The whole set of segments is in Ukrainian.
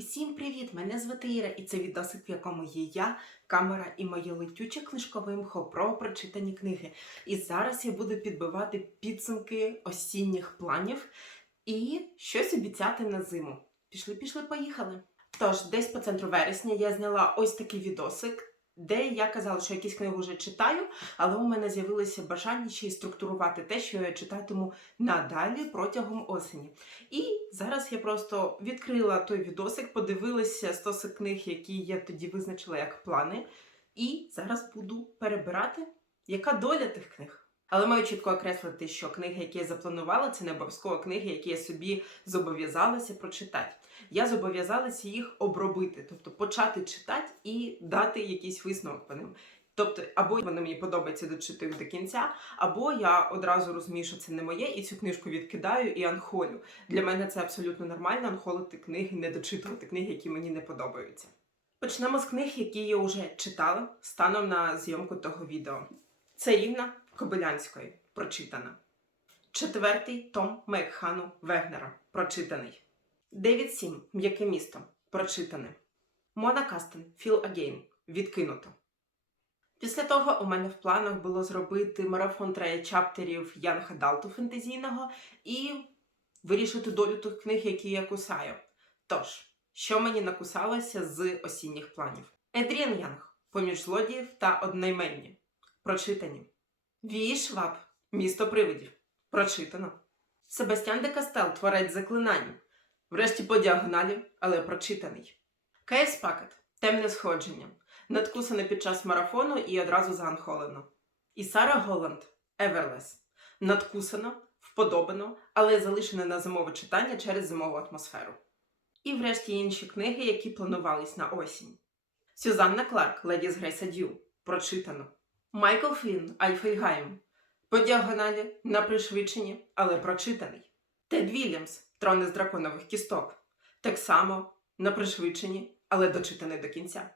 Усім привіт! Мене звати Іра, і це відосик, в якому є я, камера і моє летюче книжкове мхо про прочитані книги. І зараз я буду підбивати підсумки осінніх планів і щось обіцяти на зиму. Пішли, пішли, поїхали. Тож, десь по центру вересня я зняла ось такий відосик, де я казала, що якісь книги вже читаю, але у мене з'явилося бажання ще й структурувати те, що я читатиму надалі протягом осені. І зараз я просто відкрила той відосик, подивилася стоси книг, які я тоді визначила як плани, і зараз буду перебирати, яка доля тих книг. Але маю чітко окреслити, що книги, які я запланувала, це не обов'язково книги, які я собі зобов'язалася прочитати. Я зобов'язалася їх обробити, тобто почати читати і дати якийсь висновок по ним. Тобто, або вони мені подобається дочитую до кінця, або я одразу розумію, що це не моє, і цю книжку відкидаю і анхолю. Для мене це абсолютно нормально анхолити книги, не дочитувати книги, які мені не подобаються. Почнемо з книг, які я вже читала станом на зйомку того відео. Це Інна Кобилянської, прочитана. Четвертий том Мейкхану Вегнера, прочитаний. Девід Сім, М'яке місто, прочитане. Мона Кастен, Філ Агейн, відкинуто. Після того у мене в планах було зробити марафон чаптерів Янга Далту фентезійного і вирішити долю тих книг, які я кусаю. Тож, що мені накусалося з осінніх планів? Едріан Янг, поміж злодіїв та однойменні. Прочитані. Вії Шваб, Місто привидів. Прочитано. Себастьян де Кастел, Творець заклинань. Врешті по діагоналі, але прочитаний. Кейс Пакет, Темне сходження надкусане під час марафону і одразу заанхолено. І Сара Голланд Еверлес надкусано, вподобано, але залишене на зимове читання через зимову атмосферу. І врешті інші книги, які планувались на осінь. Сюзанна Кларк, Леді з Грейса Дю. Прочитано. Майкл Флінн, Альфельгайм. По діагоналі на пришвидшенні, але прочитаний. Тед Вільямс, Трони з драконових кісток. Так само на пришвидшенні, але дочитаний до кінця.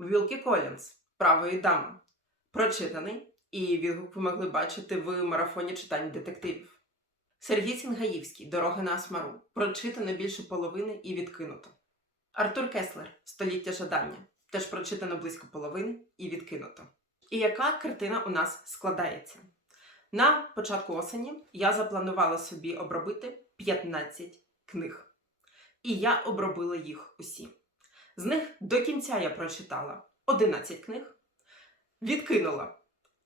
Вілкі Колінс Правої дами. Прочитаний, і відгук ви могли бачити в марафоні читань детективів. Сергій Сінгаївський Дорога на Асмару. Прочитано більше половини і відкинуто. Артур Кеслер Століття жадання. Теж прочитано близько половини і відкинуто. І яка картина у нас складається? На початку осені я запланувала собі обробити 15 книг. І я обробила їх усі. З них до кінця я прочитала 11 книг, відкинула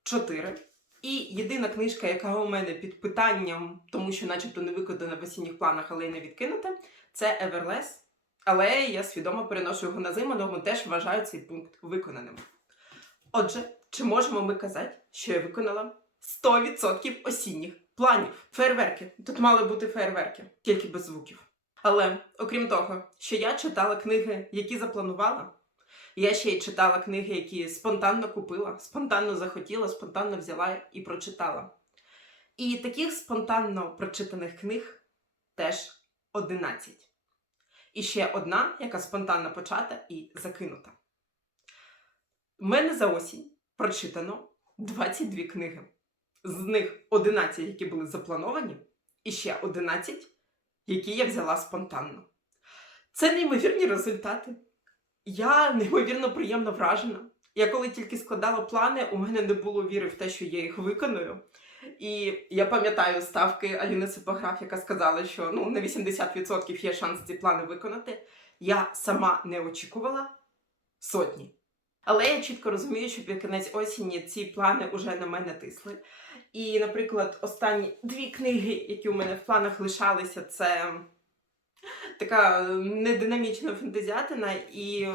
4. І єдина книжка, яка у мене під питанням, тому що, начебто, не викладена в осінніх планах, але й не відкинута, це Еверлес. Але я свідомо переношу його на зиму, тому теж вважаю цей пункт виконаним. Отже, чи можемо ми казати, що я виконала 100% осінніх планів? Фейерверки. Тут мали бути фейерверки, тільки без звуків. Але окрім того, що я читала книги, які запланувала, я ще й читала книги, які спонтанно купила, спонтанно захотіла, спонтанно взяла і прочитала. І таких спонтанно прочитаних книг теж 11. І ще одна, яка спонтанно почата і закинута. У мене за осінь прочитано 22 книги. З них 11, які були заплановані, і ще 11 які я взяла спонтанно. Це неймовірні результати. Я неймовірно приємно вражена. Я коли тільки складала плани, у мене не було віри в те, що я їх виконую. І я пам'ятаю ставки Аліни Сипограф, яка сказала, що ну, на 80% є шанс ці плани виконати. Я сама не очікувала сотні. Але я чітко розумію, що під кінець осені ці плани вже на мене тисли. І, наприклад, останні дві книги, які у мене в планах лишалися, це така нединамічна фентезіатина, і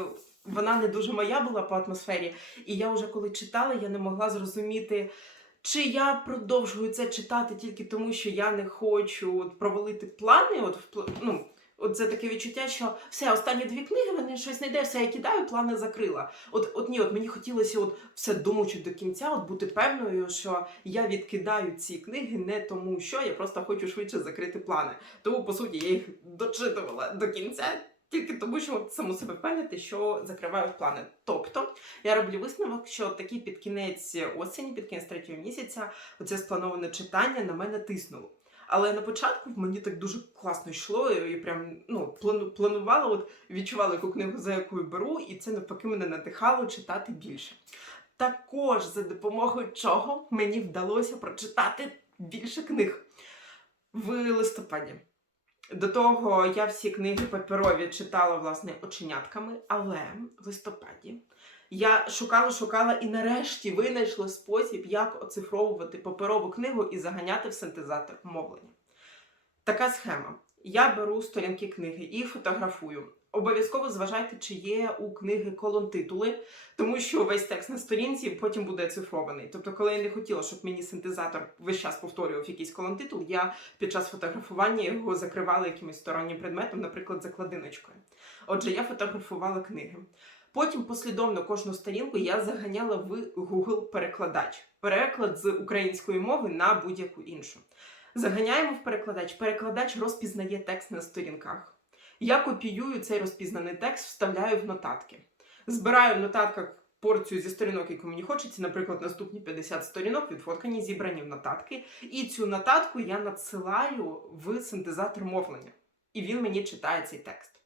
вона не дуже моя була по атмосфері. І я вже коли читала, я не могла зрозуміти, чи я продовжую це читати тільки тому, що я не хочу провалити плани. От, ну, От це таке відчуття, що все, останні дві книги, вони щось не йде, все я кидаю, плани закрила. От, от ні, от мені хотілося от все домучити до кінця, от бути певною, що я відкидаю ці книги не тому, що я просто хочу швидше закрити плани. Тому, по суті, я їх дочитувала до кінця. Тільки тому, що саму себе впевнити, що закриваю плани. Тобто я роблю висновок, що такий під кінець осені, під кінець третього місяця, оце сплановане читання на мене тиснуло. Але на початку мені так дуже класно йшло. і прям ну, плану- планувала, от відчувала яку книгу, за яку беру, і це навпаки мене надихало читати більше. Також за допомогою чого мені вдалося прочитати більше книг в листопаді. До того я всі книги паперові читала власне оченятками, але в листопаді я шукала, шукала і нарешті винайшла спосіб, як оцифровувати паперову книгу і заганяти в синтезатор мовлення. Така схема. Я беру сторінки книги і фотографую. Обов'язково зважайте, чи є у книги колон-титули, тому що весь текст на сторінці потім буде оцифрований. Тобто, коли я не хотіла, щоб мені синтезатор весь час повторював якийсь колон-титул, я під час фотографування його закривала якимось стороннім предметом, наприклад, закладиночкою. Отже, я фотографувала книги. Потім послідовно кожну сторінку я заганяла в Google перекладач. Переклад з української мови на будь-яку іншу. Заганяємо в перекладач. Перекладач розпізнає текст на сторінках. Я копіюю цей розпізнаний текст, вставляю в нотатки. Збираю в нотатках порцію зі сторінок, яку мені хочеться, наприклад, наступні 50 сторінок відфоткані, зібрані в нотатки. І цю нотатку я надсилаю в синтезатор мовлення. І він мені читає цей текст.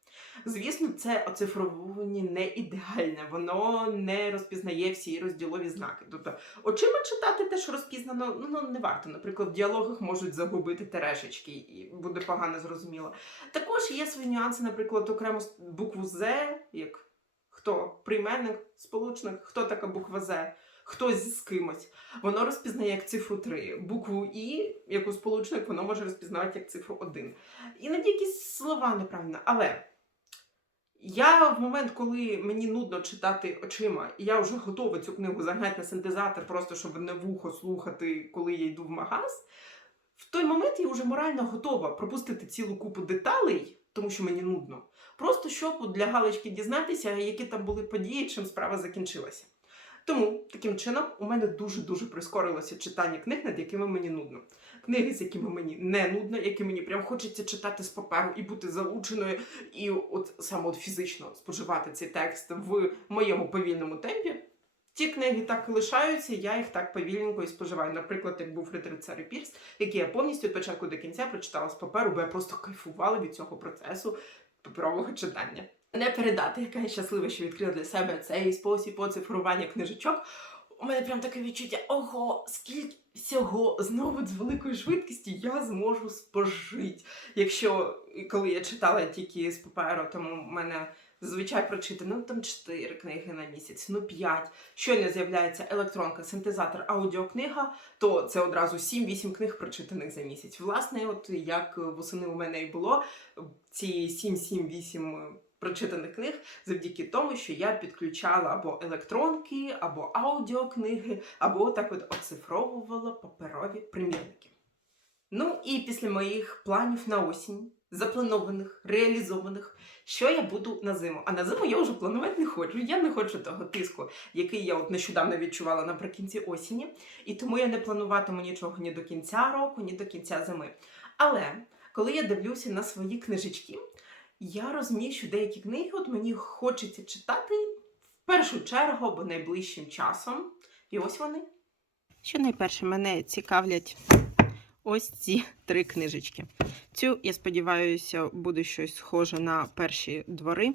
Звісно, це оцифровування не ідеальне, воно не розпізнає всі розділові знаки. Тобто, очима читати те, що розпізнано, ну, ну не варто. Наприклад, в діалогах можуть загубити терешечки, і буде погано зрозуміло. Також є свої нюанси, наприклад, окремо букву З, як хто прийменник, сполучник, хто така буква З, хтось з кимось. Воно розпізнає як цифру 3. Букву І, яку сполучник, воно може розпізнавати як цифру 1. Іноді якісь слова неправильно, але. Я в момент, коли мені нудно читати очима, і я вже готова цю книгу загнати на синтезатор, просто щоб не вухо слухати, коли я йду в магаз. В той момент я вже морально готова пропустити цілу купу деталей, тому що мені нудно. Просто щоб для галочки дізнатися, які там були події, чим справа закінчилася. Тому таким чином у мене дуже-дуже прискорилося читання книг, над якими мені нудно. Книги, з якими мені не нудно, які мені прям хочеться читати з паперу і бути залученою, і от саме от фізично споживати цей текст в моєму повільному темпі. Ті книги так лишаються, я їх так повільненько і споживаю. Наприклад, як був Рицар і Пірс, який я повністю від початку до кінця прочитала з паперу, бо я просто кайфувала від цього процесу паперового читання. Не передати, яка я щаслива, що відкрила для себе цей спосіб оцифрування книжечок. У мене прям таке відчуття: ого, скільки всього знову з великою швидкістю я зможу спожити. Якщо коли я читала тільки з паперу, тому в мене зазвичай прочитано ну, там 4 книги на місяць, ну 5. Щойно з'являється електронка, синтезатор, аудіокнига, то це одразу 7-8 книг прочитаних за місяць. Власне, от як восени у мене і було, ці 7-7-8 прочитаних книг завдяки тому, що я підключала або електронки, або аудіокниги, або так от оцифровувала паперові примірники. Ну і після моїх планів на осінь, запланованих, реалізованих, що я буду на зиму. А на зиму я вже планувати не хочу. Я не хочу того тиску, який я от нещодавно відчувала наприкінці осені, і тому я не плануватиму нічого ні до кінця року, ні до кінця зими. Але коли я дивлюся на свої книжечки, я розумію, що деякі книги от мені хочеться читати в першу чергу або найближчим часом. І ось вони. Що найперше мене цікавлять ось ці три книжечки. Цю, я сподіваюся, буде щось схоже на перші двори.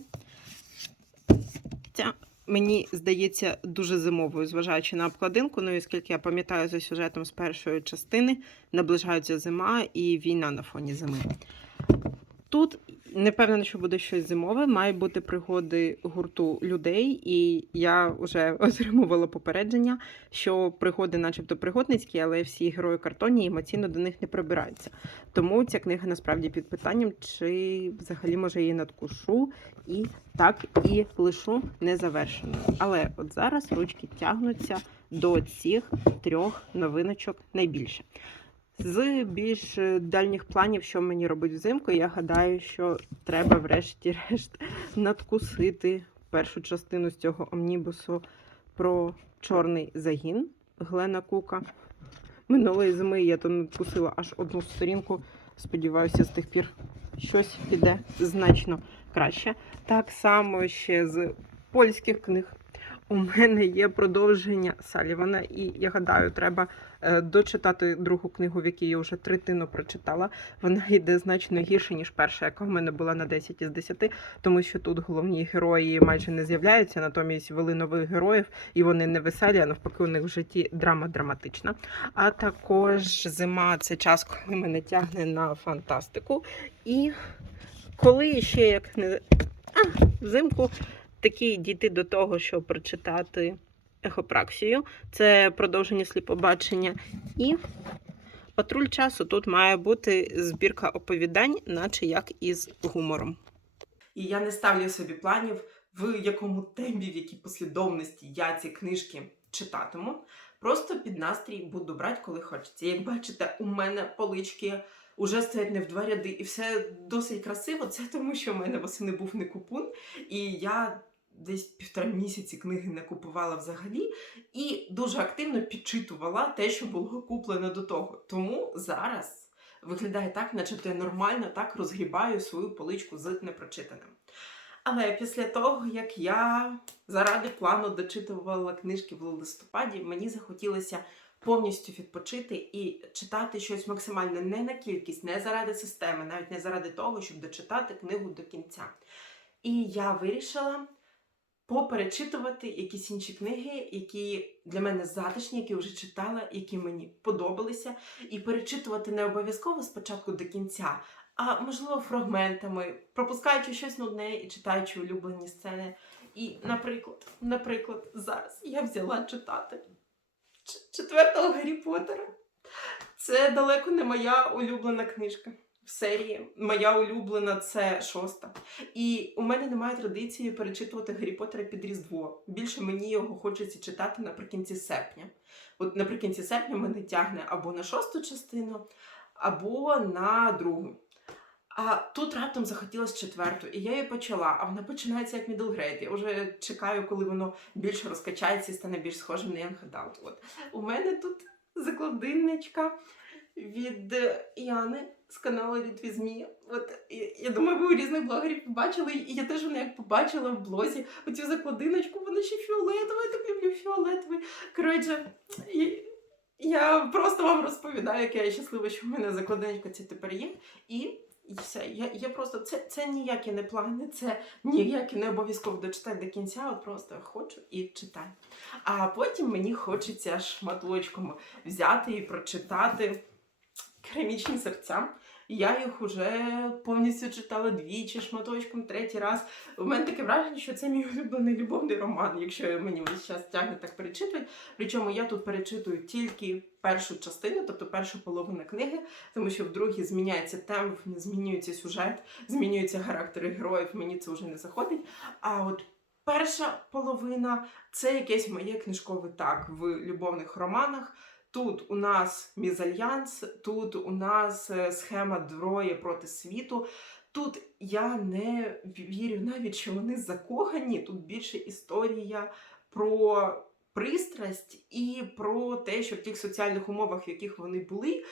Ця мені здається дуже зимовою, зважаючи на обкладинку. Ну і оскільки я пам'ятаю за сюжетом з першої частини, наближається зима і війна на фоні зими. Тут не впевнена, що буде щось зимове, має бути пригоди гурту людей, і я вже отримувала попередження, що пригоди, начебто, пригодницькі, але всі герої картонні і емоційно до них не прибираються. Тому ця книга насправді під питанням, чи взагалі може її надкушу і так і лишу незавершеною. Але от зараз ручки тягнуться до цих трьох новиночок найбільше. З більш е, дальніх планів, що мені робить взимку, я гадаю, що треба врешті-решт надкусити першу частину з цього омнібусу про чорний загін Глена Кука. Минулої зими я то надкусила аж одну сторінку. Сподіваюся, з тих пір щось піде значно краще. Так само ще з польських книг. У мене є продовження Салівана, і я гадаю, треба е, дочитати другу книгу, в якій я вже третину прочитала. Вона йде значно гірше, ніж перша, яка в мене була на 10 із 10, тому що тут головні герої майже не з'являються, натомість вели нових героїв, і вони не веселі, а навпаки, у них в житті драма драматична. А також зима це час, коли мене тягне на фантастику. І коли ще як не а, взимку таки дійти до того, щоб прочитати ехопраксію, це продовження сліпобачення. І патруль часу тут має бути збірка оповідань, наче як із гумором. І я не ставлю собі планів, в якому темпі, в якій послідовності я ці книжки читатиму. Просто під настрій буду брати, коли хочеться. Як бачите, у мене полички уже стоять не в два ряди, і все досить красиво. Це тому, що в мене восени був не купун, і я десь півтора місяці книги не купувала взагалі, і дуже активно підчитувала те, що було куплено до того. Тому зараз виглядає так, начебто я нормально так розгрібаю свою поличку з непрочитаним. Але після того, як я заради плану дочитувала книжки в листопаді, мені захотілося повністю відпочити і читати щось максимально не на кількість, не заради системи, навіть не заради того, щоб дочитати книгу до кінця. І я вирішила поперечитувати якісь інші книги, які для мене затишні, які вже читала, які мені подобалися, і перечитувати не обов'язково спочатку до кінця, а можливо фрагментами, пропускаючи щось нудне і читаючи улюблені сцени. І, наприклад, наприклад, зараз я взяла читати четвертого Гаррі Поттера. Це далеко не моя улюблена книжка в серії. Моя улюблена це шоста. І у мене немає традиції перечитувати Гаррі Поттера під Різдво. Більше мені його хочеться читати наприкінці серпня. От наприкінці серпня мене тягне або на шосту частину, або на другу. А тут раптом захотілося четверту, і я її почала. А вона починається як Мідлгрейд. Я вже чекаю, коли воно більше розкачається і стане більш схожим на Young Adult. От у мене тут закладинничка від Яни з каналу Рідві Змі. От я думаю, ви у різних блогерів побачили, і я теж вона як побачила в блозі оцю закладиночку, вона ще фіолетова, я так люблю фіолетовий. Коротше, я просто вам розповідаю, як я щаслива, що в мене закладиночка ця тепер є. І, і все. Я, я просто це, це ніякі не плани, це ніякі не обов'язково дочитати до кінця, от просто хочу і читаю. А потім мені хочеться шматочком взяти і прочитати керамічні серця. Я їх уже повністю читала двічі шматочком, третій раз. У мене таке враження, що це мій улюблений любовний роман, якщо мені весь час тягне так перечитувати. Причому я тут перечитую тільки першу частину, тобто першу половину книги, тому що в другій зміняється темп, змінюється сюжет, змінюються характери героїв. Мені це вже не заходить. А от перша половина це якесь моє книжкове так в любовних романах. Тут у нас мізальянс, тут у нас е, схема двоє проти світу. Тут я не вірю навіть, що вони закохані. Тут більше історія про пристрасть і про те, що в тих соціальних умовах, в яких вони були,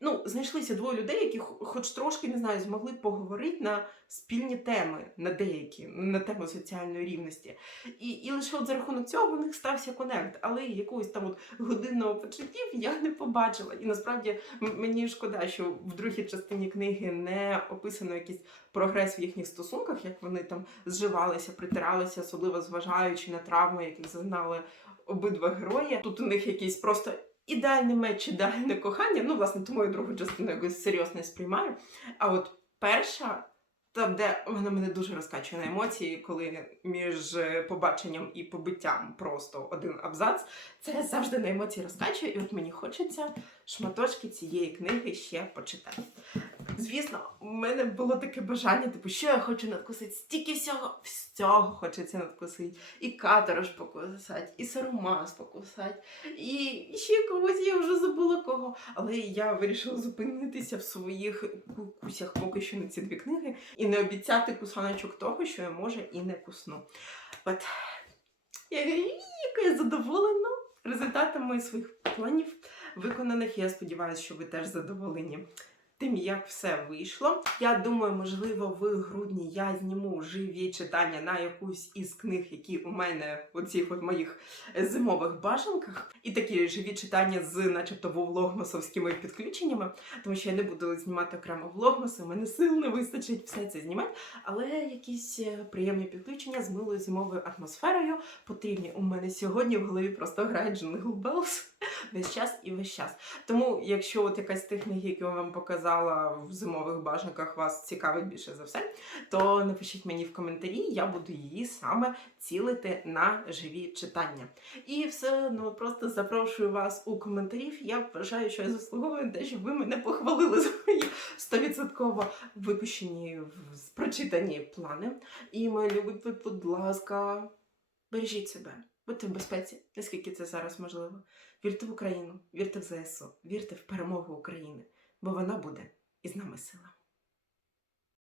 ну, знайшлися двоє людей, які хо- хоч трошки не знаю, змогли поговорити на спільні теми, на деякі, на тему соціальної рівності. І, і лише от за рахунок цього у них стався конект, але якогось там от годинного почуттів я не побачила. І насправді мені шкода, що в другій частині книги не описано якийсь прогрес в їхніх стосунках, як вони там зживалися, притиралися, особливо зважаючи на травми, яких зазнали обидва герої. Тут у них якийсь просто. Ідеальний меч, ідеальне кохання. Ну, власне, тому я другу частину якось серйозно не сприймаю. А от перша, там, де вона мене дуже розкачує на емоції, коли між побаченням і побиттям просто один абзац, це завжди на емоції розкачує, і от мені хочеться шматочки цієї книги ще почитати. Звісно, у мене було таке бажання, типу, що я хочу надкусити, стільки всього, всього хочеться надкусити. І каторож покусати, і саромас покусати, і ще когось я вже забула кого. Але я вирішила зупинитися в своїх ку- кусях поки що на ці дві книги і не обіцяти кусаночок того, що я може і не кусну. От я я задоволена результатами своїх планів виконаних. Я сподіваюся, що ви теж задоволені тим, як все вийшло. Я думаю, можливо, в грудні я зніму живі читання на якусь із книг, які у мене у цих от моїх зимових бажанках, і такі живі читання з, начебто, влогмасовськими підключеннями, тому що я не буду знімати окремо влогмаси, у мене сил не вистачить все це знімати. Але якісь е, приємні підключення з милою зимовою атмосферою потрібні. У мене сьогодні в голові просто Jingle Bells весь час і весь час. Тому, якщо от якась з тих які я вам показала в зимових бажанках, вас цікавить більше за все, то напишіть мені в коментарі, я буду її саме цілити на живі читання. І все одно просто запрошую вас у коментарів. Я вважаю, що я заслуговую те, щоб ви мене похвалили за мої 100% випущені прочитані плани. І мої любі, будь ласка, бережіть себе, будьте в безпеці, наскільки це зараз можливо. Вірте в Україну, вірте в ЗСУ, вірте в перемогу України, бо вона буде із нами сила.